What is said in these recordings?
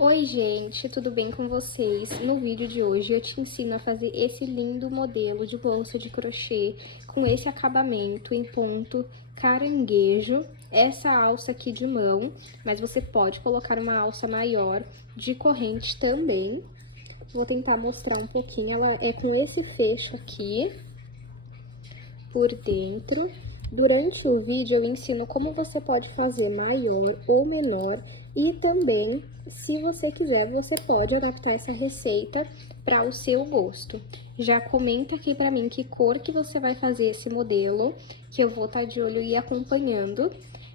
Oi gente, tudo bem com vocês? No vídeo de hoje eu te ensino a fazer esse lindo modelo de bolsa de crochê com esse acabamento em ponto caranguejo, essa alça aqui de mão, mas você pode colocar uma alça maior de corrente também. Vou tentar mostrar um pouquinho, ela é com esse fecho aqui por dentro. Durante o vídeo eu ensino como você pode fazer maior ou menor e também, se você quiser, você pode adaptar essa receita para o seu gosto. Já comenta aqui para mim que cor que você vai fazer esse modelo, que eu vou estar de olho e acompanhando.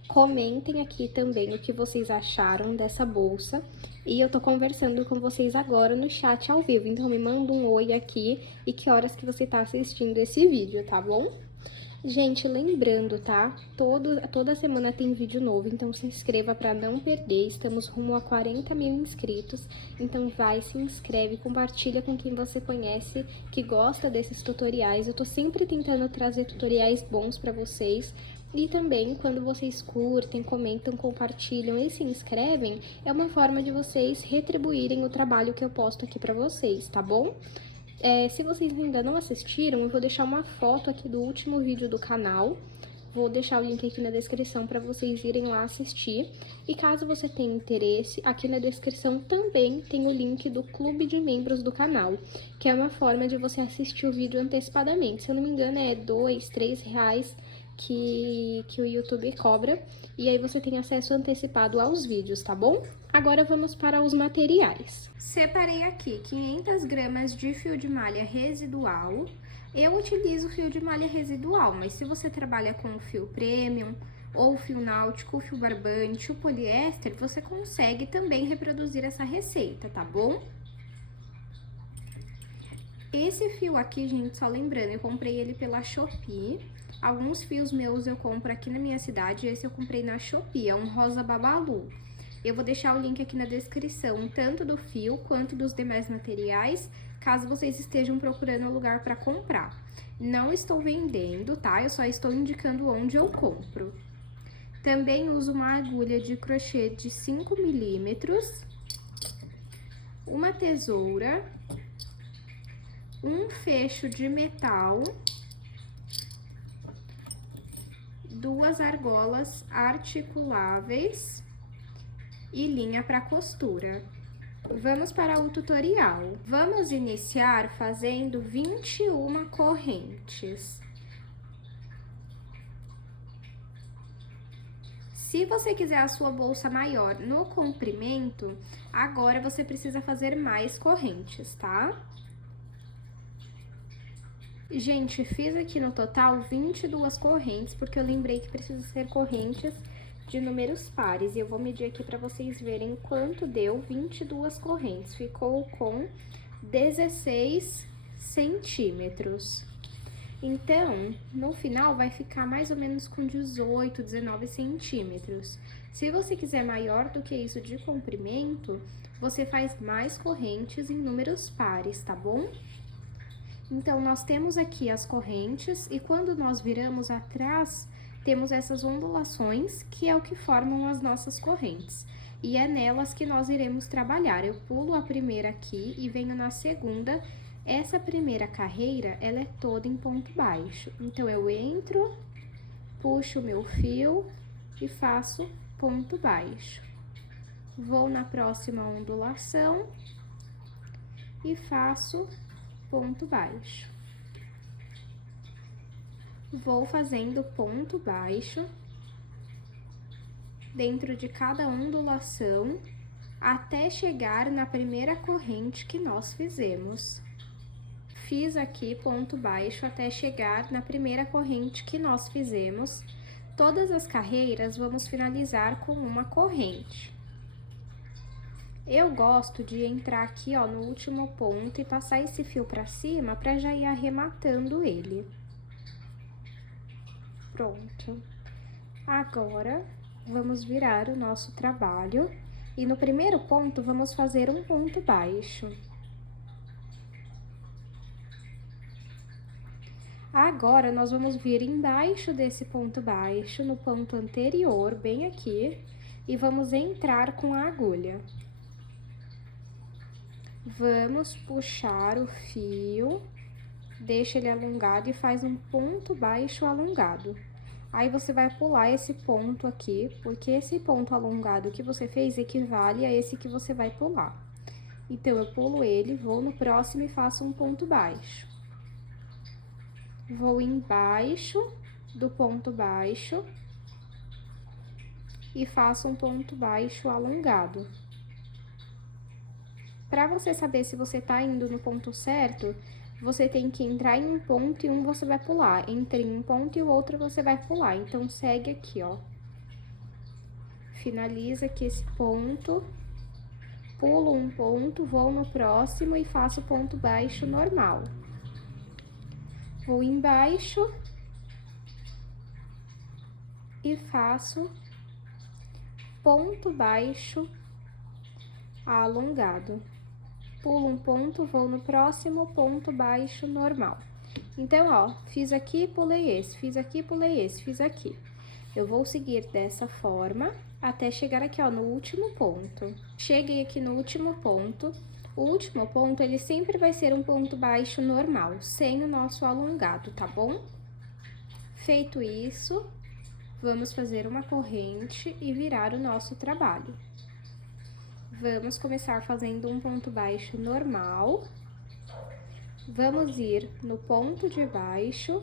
Comentem aqui também o que vocês acharam dessa bolsa. E eu tô conversando com vocês agora no chat ao vivo, então me manda um oi aqui e que horas que você tá assistindo esse vídeo, tá bom? Gente, lembrando, tá? Toda semana tem vídeo novo, então se inscreva para não perder. Estamos rumo a 40 mil inscritos, então vai, se inscreve, compartilha com quem você conhece, que gosta desses tutoriais. Eu tô sempre tentando trazer tutoriais bons para vocês. E também, quando vocês curtem, comentam, compartilham e se inscrevem, é uma forma de vocês retribuírem o trabalho que eu posto aqui para vocês, tá bom? Se vocês ainda não assistiram, eu vou deixar uma foto aqui do último vídeo do canal. Vou deixar o link aqui na descrição para vocês irem lá assistir. E caso você tenha interesse, aqui na descrição também tem o link do clube de membros do canal, que é uma forma de você assistir o vídeo antecipadamente. Se eu não me engano, é R$2, R$3 que o YouTube cobra. E aí você tem acesso antecipado aos vídeos, tá bom? Agora vamos para os materiais. Separei aqui 500 gramas de fio de malha residual. Eu utilizo fio de malha residual, mas se você trabalha com fio premium, ou fio náutico, fio barbante, o poliéster, você consegue também reproduzir essa receita, tá bom? Esse fio aqui, gente, só lembrando, eu comprei ele pela Shopee. Alguns fios meus eu compro aqui na minha cidade, esse eu comprei na Shopee, é um rosa babalu. Eu vou deixar o link aqui na descrição, tanto do fio quanto dos demais materiais, caso vocês estejam procurando um lugar para comprar. Não estou vendendo, tá? Eu só estou indicando onde eu compro. Também uso uma agulha de crochê de 5 milímetros, uma tesoura, um fecho de metal, duas argolas articuláveis e linha para costura. Vamos para o tutorial. Vamos iniciar fazendo 21 correntes. Se você quiser a sua bolsa maior no comprimento, agora você precisa fazer mais correntes, tá? Gente, fiz aqui no total 22 correntes, porque eu lembrei que precisa ser correntes de números pares. E eu vou medir aqui para vocês verem quanto deu 22 correntes. Ficou com 16 centímetros. Então, no final, vai ficar mais ou menos com 18, 19 centímetros. Se você quiser maior do que isso de comprimento, você faz mais correntes em números pares, tá bom? Então, nós temos aqui as correntes e quando nós viramos atrás, temos essas ondulações, que é o que formam as nossas correntes. E é nelas que nós iremos trabalhar. Eu pulo a primeira aqui e venho na segunda. Essa primeira carreira, ela é toda em ponto baixo. Então, eu entro, puxo o meu fio e faço ponto baixo. Vou na próxima ondulação e faço ponto baixo. Vou fazendo ponto baixo dentro de cada ondulação até chegar na primeira corrente que nós fizemos. Fiz aqui ponto baixo até chegar na primeira corrente que nós fizemos. Todas as carreiras vamos finalizar com uma corrente. Eu gosto de entrar aqui, ó, no último ponto e passar esse fio pra cima pra já ir arrematando ele. Pronto. Agora, vamos virar o nosso trabalho e no primeiro ponto vamos fazer um ponto baixo. Agora, nós vamos vir embaixo desse ponto baixo, no ponto anterior, bem aqui, e vamos entrar com a agulha. Vamos puxar o fio, deixa ele alongado e faz um ponto baixo alongado. Aí, você vai pular esse ponto aqui, porque esse ponto alongado que você fez equivale a esse que você vai pular. Então, eu pulo ele, vou no próximo e faço um ponto baixo. Vou embaixo do ponto baixo e faço um ponto baixo alongado. Para você saber se você tá indo no ponto certo, você tem que entrar em um ponto e um você vai pular. Entre um ponto e o outro você vai pular. Então, segue aqui, ó. Finaliza aqui esse ponto, pulo um ponto, vou no próximo e faço ponto baixo normal. Vou embaixo e faço ponto baixo alongado. Pulo um ponto, vou no próximo, ponto baixo normal. Então, ó, fiz aqui, pulei esse, fiz aqui, pulei esse, fiz aqui. Eu vou seguir dessa forma até chegar aqui, ó, no último ponto. Cheguei aqui no último ponto. O último ponto, ele sempre vai ser um ponto baixo normal, sem o nosso alongado, tá bom? Feito isso, vamos fazer uma corrente e virar o nosso trabalho. Vamos começar fazendo um ponto baixo normal. Vamos ir no ponto de baixo,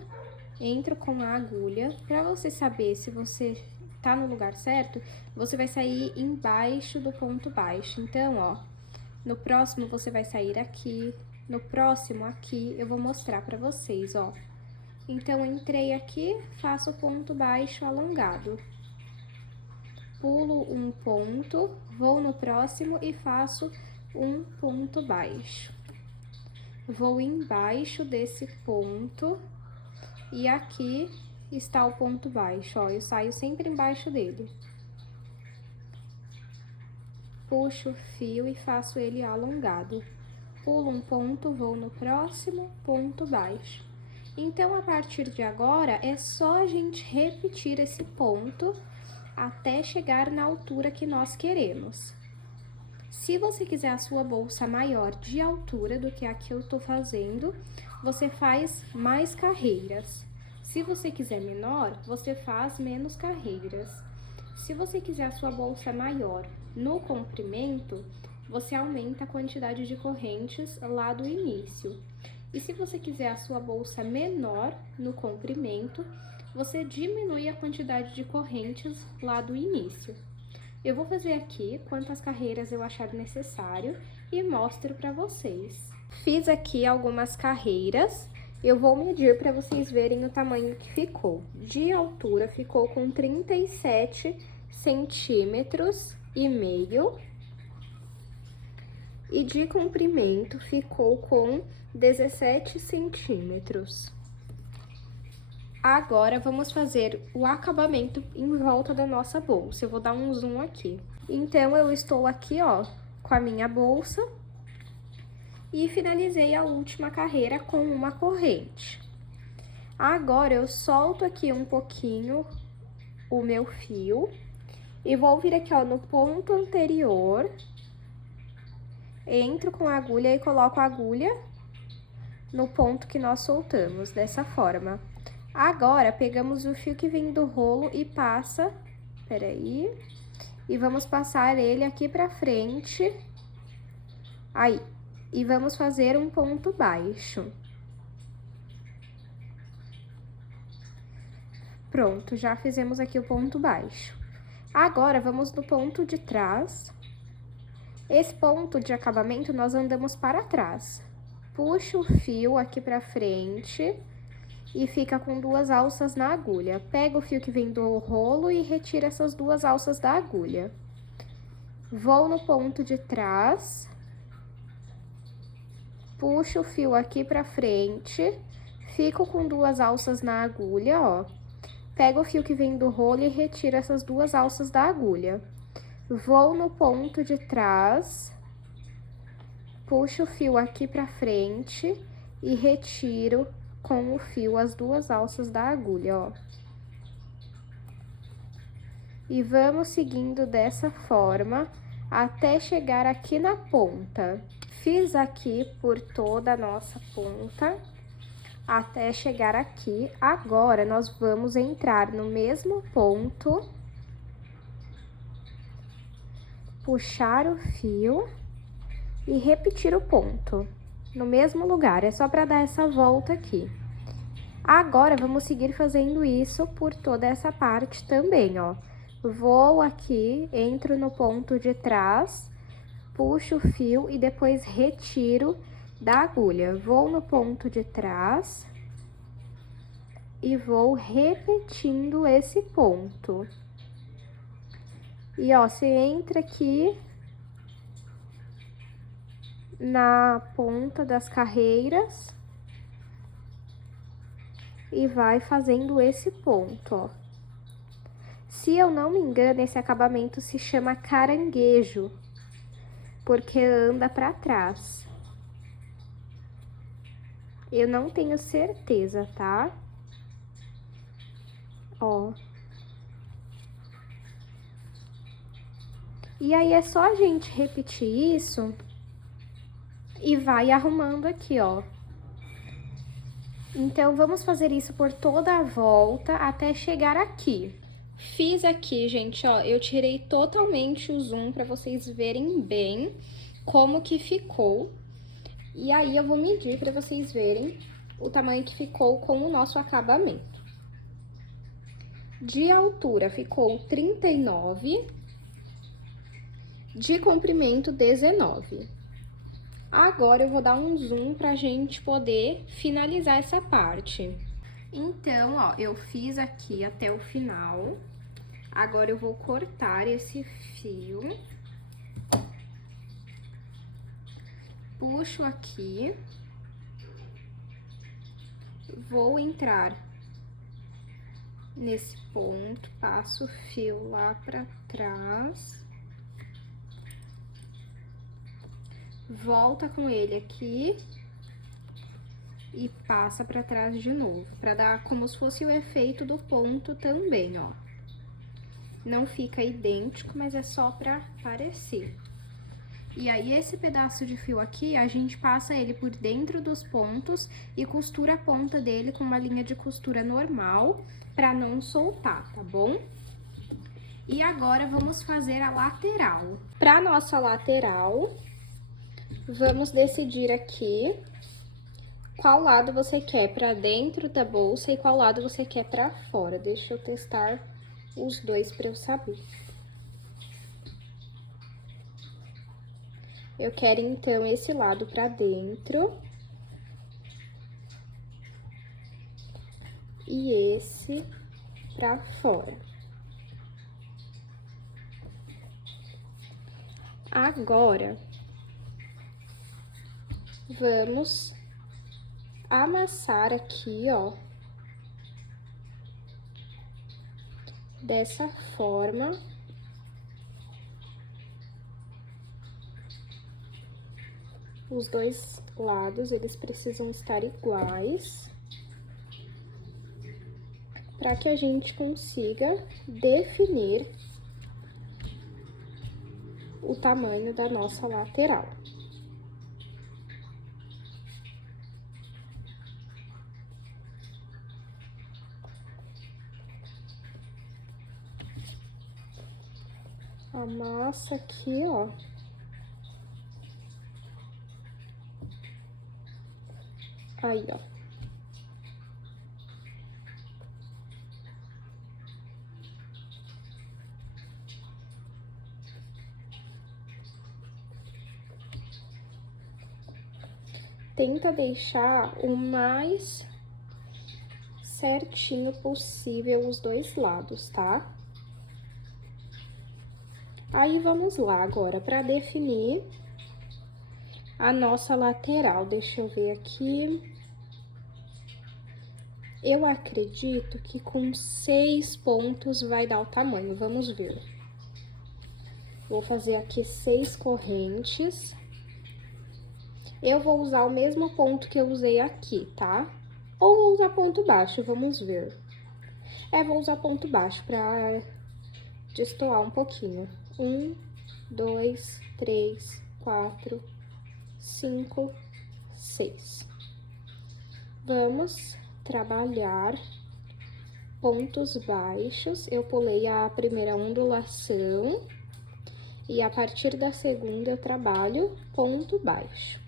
entro com a agulha. Para você saber se você tá no lugar certo, você vai sair embaixo do ponto baixo. Então, ó, no próximo você vai sair aqui, no próximo aqui, eu vou mostrar para vocês, ó. Então, entrei aqui, faço ponto baixo alongado. Pulo um ponto, vou no próximo e faço um ponto baixo. Vou embaixo desse ponto e aqui está o ponto baixo, ó, eu saio sempre embaixo dele. Puxo o fio e faço ele alongado. Pulo um ponto, vou no próximo, ponto baixo. Então, a partir de agora, é só a gente repetir esse ponto até chegar na altura que nós queremos. Se você quiser a sua bolsa maior de altura do que a que eu tô fazendo, você faz mais carreiras. Se você quiser menor, você faz menos carreiras. Se você quiser a sua bolsa maior no comprimento, você aumenta a quantidade de correntes lá do início. E se você quiser a sua bolsa menor no comprimento, você diminui a quantidade de correntes lá do início. Eu vou fazer aqui quantas carreiras eu achar necessário e mostro para vocês. Fiz aqui algumas carreiras, eu vou medir para vocês verem o tamanho que ficou. De altura ficou com 37 centímetros e meio. E de comprimento ficou com 17 centímetros. Agora, vamos fazer o acabamento em volta da nossa bolsa. Eu vou dar um zoom aqui. Então, eu estou aqui, ó, com a minha bolsa e finalizei a última carreira com uma corrente. Agora, eu solto aqui um pouquinho o meu fio e vou vir aqui, ó, no ponto anterior. Entro com a agulha e coloco a agulha no ponto que nós soltamos, dessa forma. Agora, pegamos o fio que vem do rolo e passa, peraí, e vamos passar ele aqui pra frente, aí, e vamos fazer um ponto baixo. Pronto, já fizemos aqui o ponto baixo. Agora, vamos no ponto de trás. Esse ponto de acabamento, nós andamos para trás. Puxo o fio aqui pra frente e fica com 2 alças na agulha. Pega o fio que vem do rolo e retira essas 2 alças da agulha. Vou no ponto de trás, puxo o fio aqui pra frente, fico com 2 alças na agulha, ó. Pego o fio que vem do rolo e retiro essas 2 alças da agulha. Vou no ponto de trás, puxo o fio aqui pra frente e retiro com o fio as 2 alças da agulha, ó. E vamos seguindo dessa forma até chegar aqui na ponta. Fiz aqui por toda a nossa ponta, até chegar aqui. Agora, nós vamos entrar no mesmo ponto, puxar o fio e repetir o ponto no mesmo lugar. É só para dar essa volta aqui. Agora, vamos seguir fazendo isso por toda essa parte também, ó. Vou aqui, entro no ponto de trás, puxo o fio e depois retiro da agulha. Vou no ponto de trás e vou repetindo esse ponto. E, ó, você entra aqui na ponta das carreiras e vai fazendo esse ponto, ó. Se eu não me engano, esse acabamento se chama caranguejo, porque anda pra trás. Eu não tenho certeza, tá? Ó. E aí, é só a gente repetir isso e vai arrumando aqui, ó. Então, vamos fazer isso por toda a volta até chegar aqui. Fiz aqui, gente, ó, eu tirei totalmente o zoom pra vocês verem bem como que ficou. E aí, eu vou medir pra vocês verem o tamanho que ficou com o nosso acabamento. De altura, ficou 39, de comprimento, 19. Agora, eu vou dar um zoom pra gente poder finalizar essa parte. Então, ó, eu fiz aqui até o final. Agora, eu vou cortar esse fio. Puxo aqui. Vou entrar nesse ponto, passo o fio lá pra trás. Volta com ele aqui e passa pra trás de novo, pra dar como se fosse o efeito do ponto também, ó. Não fica idêntico, mas é só pra parecer. E aí, esse pedaço de fio aqui, a gente passa ele por dentro dos pontos e costura a ponta dele com uma linha de costura normal, pra não soltar, tá bom? E agora, vamos fazer a lateral. Pra nossa lateral, vamos decidir aqui qual lado você quer pra dentro da bolsa e qual lado você quer pra fora. Deixa eu testar os dois pra eu saber. Eu quero, então, esse lado pra dentro. E esse pra fora. Agora, vamos amassar aqui, ó, dessa forma. Os dois lados, eles precisam estar iguais, para que a gente consiga definir o tamanho da nossa lateral. Amassa aqui, ó. Aí, ó. Tenta deixar o mais certinho possível os dois lados, tá? Aí, vamos lá agora, para definir a nossa lateral. Deixa eu ver aqui. Eu acredito que com 6 pontos vai dar o tamanho, vamos ver. Vou fazer aqui 6 correntes. Eu vou usar o mesmo ponto que eu usei aqui, tá? Ou vou usar ponto baixo, vamos ver. Vou usar ponto baixo pra destoar um pouquinho. 1, 2, 3, 4, 5, 6. Vamos trabalhar pontos baixos. Eu pulei a primeira ondulação e a partir da segunda eu trabalho ponto baixo.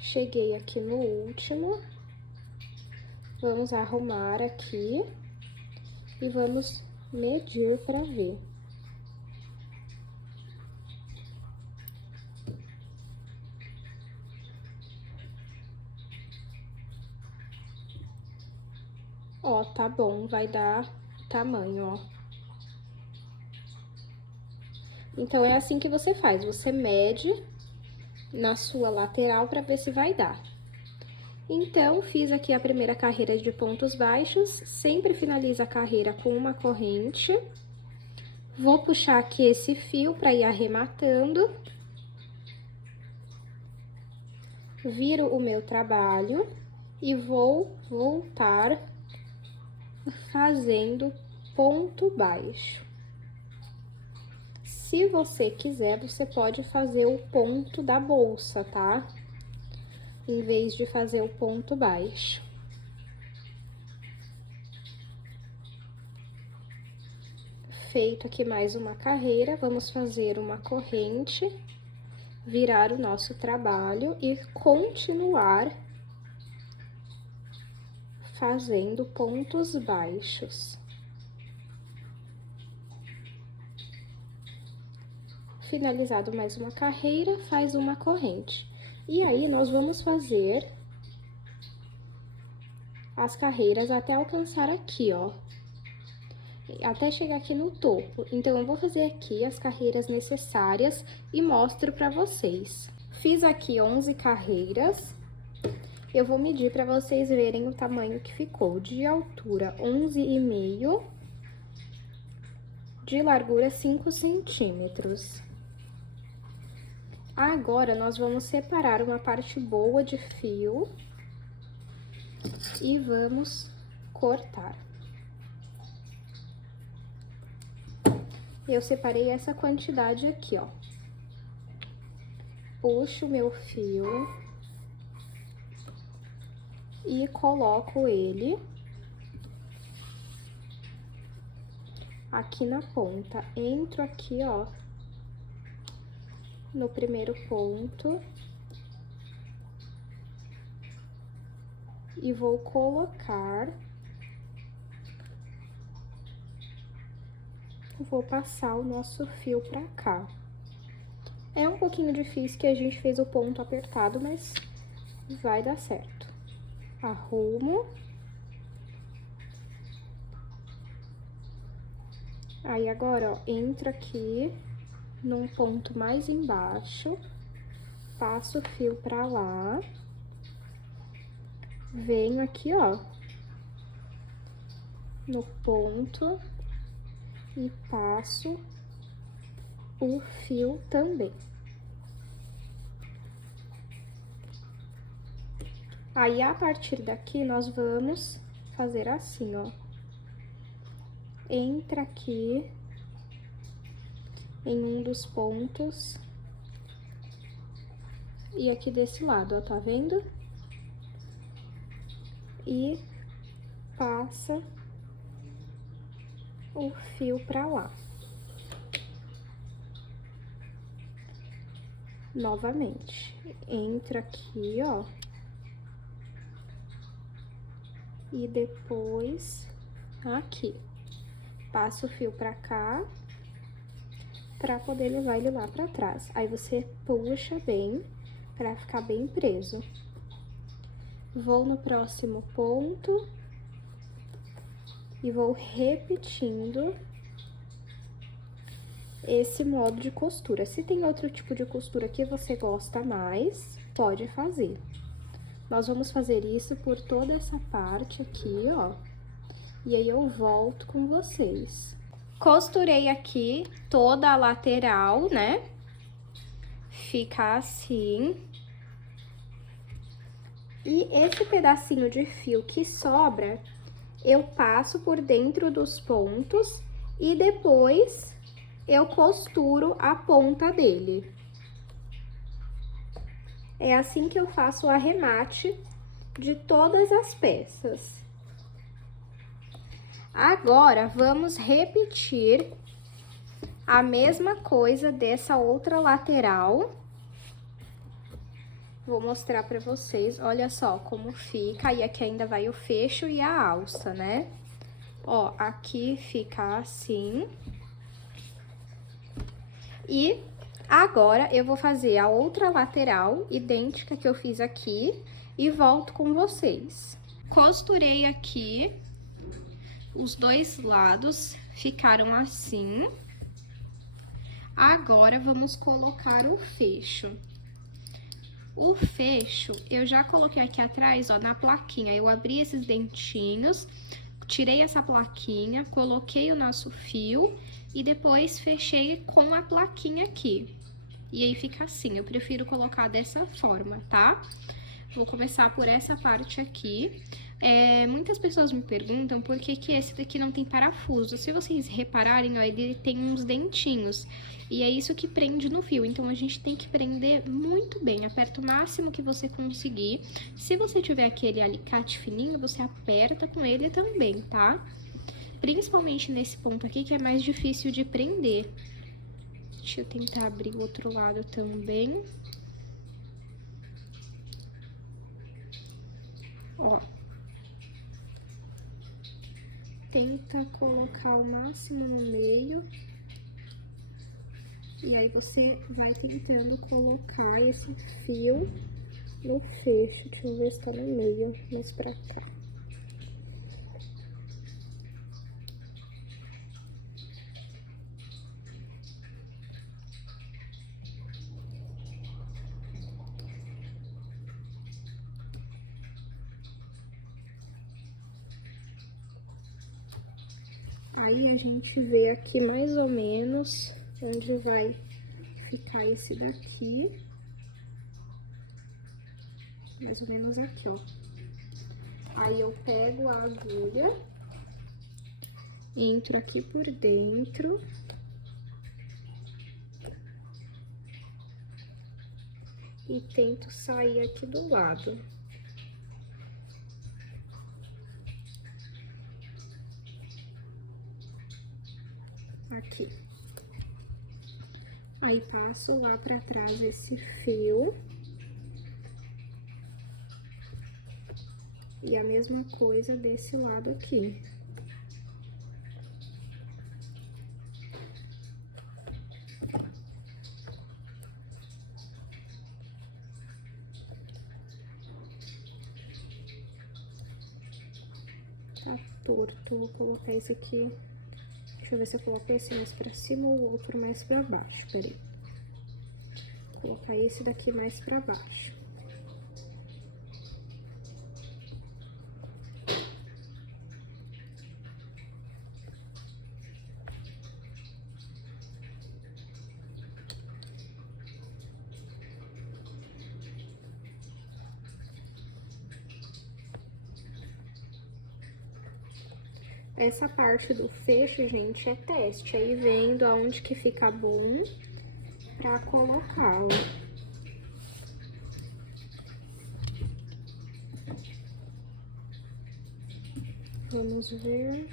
Cheguei aqui no último, vamos arrumar aqui e vamos medir para ver. Ó, tá bom, vai dar tamanho, ó. Então, é assim que você faz, você mede na sua lateral para ver se vai dar. Então, fiz aqui a primeira carreira de pontos baixos, sempre finaliza a carreira com uma corrente. Vou puxar aqui esse fio para ir arrematando. Viro o meu trabalho e vou voltar fazendo ponto baixo. Se você quiser, você pode fazer o ponto da bolsa, tá? Em vez de fazer o ponto baixo. Feito aqui mais uma carreira, vamos fazer uma corrente, virar o nosso trabalho e continuar fazendo pontos baixos. Finalizado mais uma carreira, faz uma corrente. E aí, nós vamos fazer as carreiras até alcançar aqui, ó. Até chegar aqui no topo. Então, eu vou fazer aqui as carreiras necessárias e mostro pra vocês. Fiz aqui 11 carreiras. Eu vou medir pra vocês verem o tamanho que ficou. De altura, 11,5. De largura, 5 centímetros. Agora, nós vamos separar uma parte boa de fio e vamos cortar. Eu separei essa quantidade aqui, ó. Puxo o meu fio e coloco ele aqui na ponta. Entro aqui, ó, no primeiro ponto e vou colocar, vou passar o nosso fio pra cá. É um pouquinho difícil que a gente fez o ponto apertado, mas vai dar certo. Arrumo. Aí, agora, ó, entro aqui num ponto mais embaixo, passo o fio pra lá, venho aqui, ó, no ponto e passo o fio também. Aí, a partir daqui, nós vamos fazer assim, ó. Entra aqui em um dos pontos e aqui desse lado, ó, tá vendo? E passa o fio pra lá. Novamente, entra aqui, ó, e depois aqui. Passa o fio pra cá, pra poder levar ele lá pra trás. Aí, você puxa bem, pra ficar bem preso. Vou no próximo ponto e vou repetindo esse modo de costura. Se tem outro tipo de costura que você gosta mais, pode fazer. Nós vamos fazer isso por toda essa parte aqui, ó. E aí, eu volto com vocês. Costurei aqui toda a lateral, né? Fica assim. E esse pedacinho de fio que sobra, eu passo por dentro dos pontos e depois eu costuro a ponta dele. É assim que eu faço o arremate de todas as peças. Agora, vamos repetir a mesma coisa dessa outra lateral. Vou mostrar pra vocês, olha só como fica, e aqui ainda vai o fecho e a alça, né? Ó, aqui fica assim. E agora, eu vou fazer a outra lateral, idêntica que eu fiz aqui, e volto com vocês. Costurei aqui, os dois lados ficaram assim. Agora, vamos colocar o fecho. O fecho, eu já coloquei aqui atrás, ó, na plaquinha. Eu abri esses dentinhos, tirei essa plaquinha, coloquei o nosso fio e depois fechei com a plaquinha aqui. E aí fica assim, eu prefiro colocar dessa forma, tá? Vou começar por essa parte aqui. Muitas pessoas me perguntam por que que esse daqui não tem parafuso. Se vocês repararem, ó, ele tem uns dentinhos. E é isso que prende no fio, então a gente tem que prender muito bem. Aperta o máximo que você conseguir. Se você tiver aquele alicate fininho, você aperta com ele também, tá? Principalmente nesse ponto aqui, que é mais difícil de prender. Deixa eu tentar abrir o outro lado também. Ó. Tenta colocar o máximo no meio. E aí, você vai tentando colocar esse fio no fecho. Deixa eu ver se tá no meio, mais pra cá. Aí, a gente vê aqui mais ou menos onde vai ficar esse daqui. Mais ou menos aqui, ó. Aí, eu pego a agulha, entro aqui por dentro. E tento sair aqui do lado. Aqui. Aí, passo lá pra trás esse fio. E a mesma coisa desse lado aqui. Tá torto, vou colocar esse aqui. Deixa eu ver se eu coloco esse mais pra cima ou o outro mais pra baixo, peraí. Vou colocar esse daqui mais pra baixo. Essa parte do fecho, gente, é teste. Aí, vendo aonde que fica bom pra colocar, ó. Vamos ver.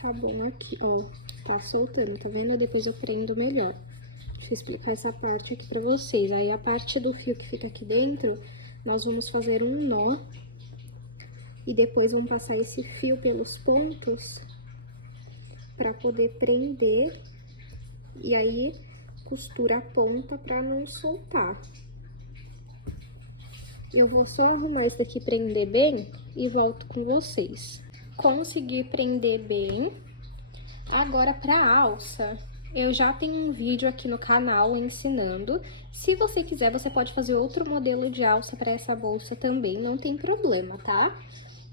Tá bom aqui, ó. Tá soltando, tá vendo? Depois eu prendo melhor. Deixa eu explicar essa parte aqui pra vocês. Aí, a parte do fio que fica aqui dentro, nós vamos fazer um nó. E depois vamos passar esse fio pelos pontos pra poder prender. E aí, costura a ponta pra não soltar. Eu vou só arrumar esse daqui, prender bem, e volto com vocês. Consegui prender bem. Agora, pra alça, eu já tenho um vídeo aqui no canal ensinando. Se você quiser, você pode fazer outro modelo de alça pra essa bolsa também, não tem problema, tá?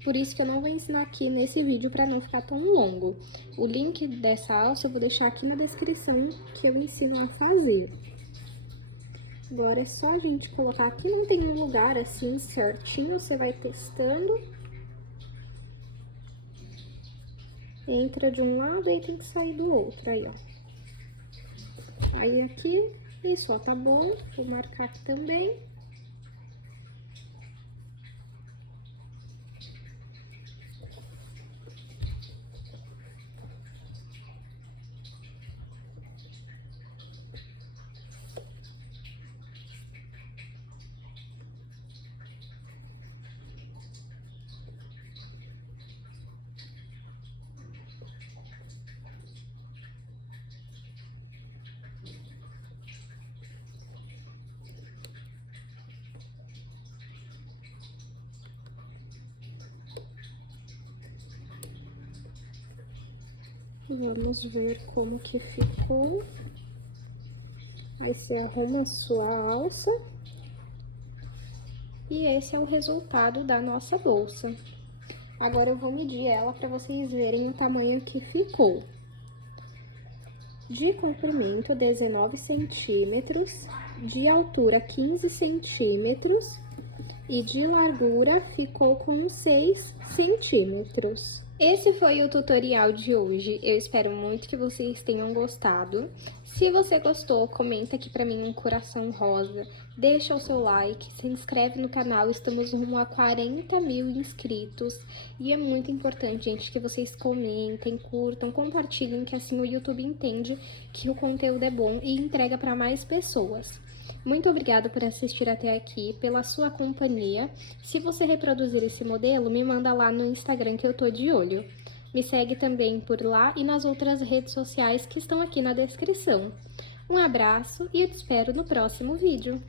Por isso que eu não vou ensinar aqui nesse vídeo pra não ficar tão longo. O link dessa alça eu vou deixar aqui na descrição que eu ensino a fazer. Agora é só a gente colocar aqui, não tem um lugar assim certinho, você vai testando. entra de um lado e tem que sair do outro, aí, ó. Aí aqui, isso, ó, tá bom. Vou marcar aqui também. Vamos ver como que ficou. Aí você arruma a sua alça. E esse é o resultado da nossa bolsa. Agora eu vou medir ela para vocês verem o tamanho que ficou. De comprimento, 19 centímetros, de altura, 15 centímetros, e de largura ficou com 6 centímetros. Esse foi o tutorial de hoje, eu espero muito que vocês tenham gostado. Se você gostou, comenta aqui pra mim um coração rosa, deixa o seu like, se inscreve no canal, estamos rumo a 40 mil inscritos. E é muito importante, gente, que vocês comentem, curtam, compartilhem, que assim o YouTube entende que o conteúdo é bom e entrega para mais pessoas. Muito obrigada por assistir até aqui, pela sua companhia. Se você reproduzir esse modelo, me manda lá no Instagram que eu tô de olho. Me segue também por lá e nas outras redes sociais que estão aqui na descrição. Um abraço e eu te espero no próximo vídeo.